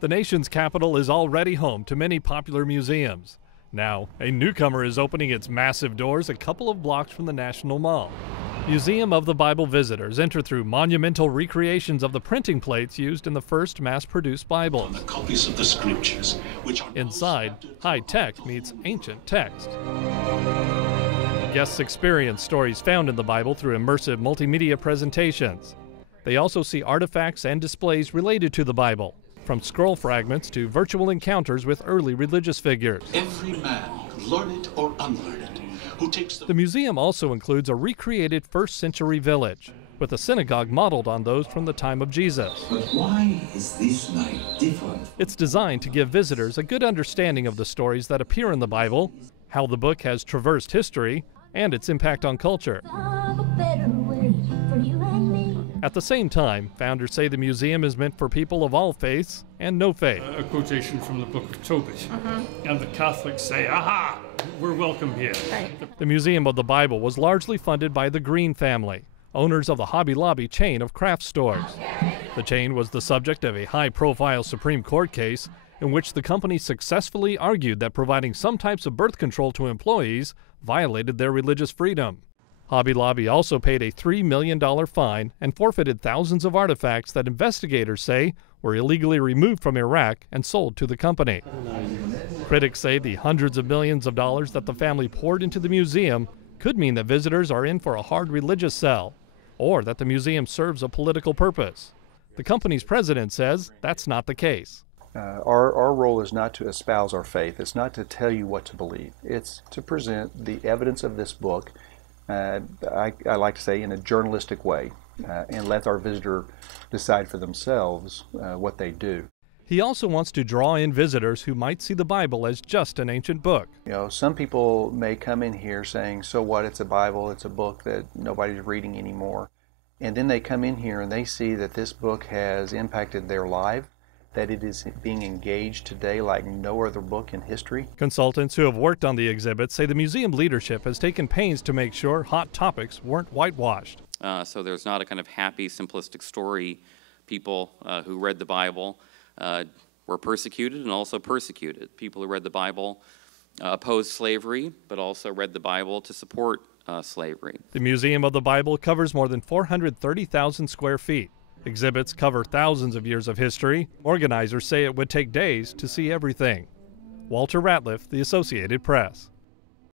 The nation's capital is already home to many popular museums. Now, a newcomer is opening its massive doors a couple of blocks from the National Mall. Museum of the Bible visitors enter through monumental recreations of the printing plates used in the first mass-produced Bibles. On the copies of the scriptures, which are inside, high-tech meets ancient text. Guests experience stories found in the Bible through immersive multimedia presentations. They also see artifacts and displays related to the Bible, from scroll fragments to virtual encounters with early religious figures. Every man, learned or unlearned, who takes The museum also includes a recreated first-century village, with a synagogue modeled on those from the time of Jesus. But why is this night different? It's designed to give visitors a good understanding of the stories that appear in the Bible, how the book has traversed history, and its impact on culture. At the same time, founders say the museum is meant for people of all faiths and no faith. A quotation from the Book of Tobit. And the Catholics say, aha, we're welcome here. Right. The Museum of the Bible was largely funded by the Green family, owners of the Hobby Lobby chain of craft stores. The chain was the subject of a high-profile Supreme Court case in which the company successfully argued that providing some types of birth control to employees violated their religious freedom. Hobby Lobby also paid a $3 million fine and forfeited thousands of artifacts that investigators say were illegally removed from Iraq and sold to the company. Critics say the hundreds of millions of dollars that the family poured into the museum could mean that visitors are in for a hard religious sell, or that the museum serves a political purpose. The company's president says that's not the case. Our role is not to espouse our faith. It's not to tell you what to believe. It's to present the evidence of this book, I like to say, in a journalistic way, and let our visitor decide for themselves what they do. He also wants to draw in visitors who might see the Bible as just an ancient book. You know, some people may come in here saying, so what, it's a Bible, it's a book that nobody's reading anymore. And then they come in here and they see that this book has impacted their life, that it is being engaged today like no other book in history. Consultants who have worked on the exhibit say the museum leadership has taken pains to make sure hot topics weren't whitewashed. So there's not a kind of happy, simplistic story. People who read the Bible were persecuted and also persecuted. People who read the Bible opposed slavery, but also read the Bible to support slavery. The Museum of the Bible covers more than 430,000 square feet. Exhibits cover thousands of years of history. Organizers say it would take days to see everything. Walter Ratliff, The Associated Press.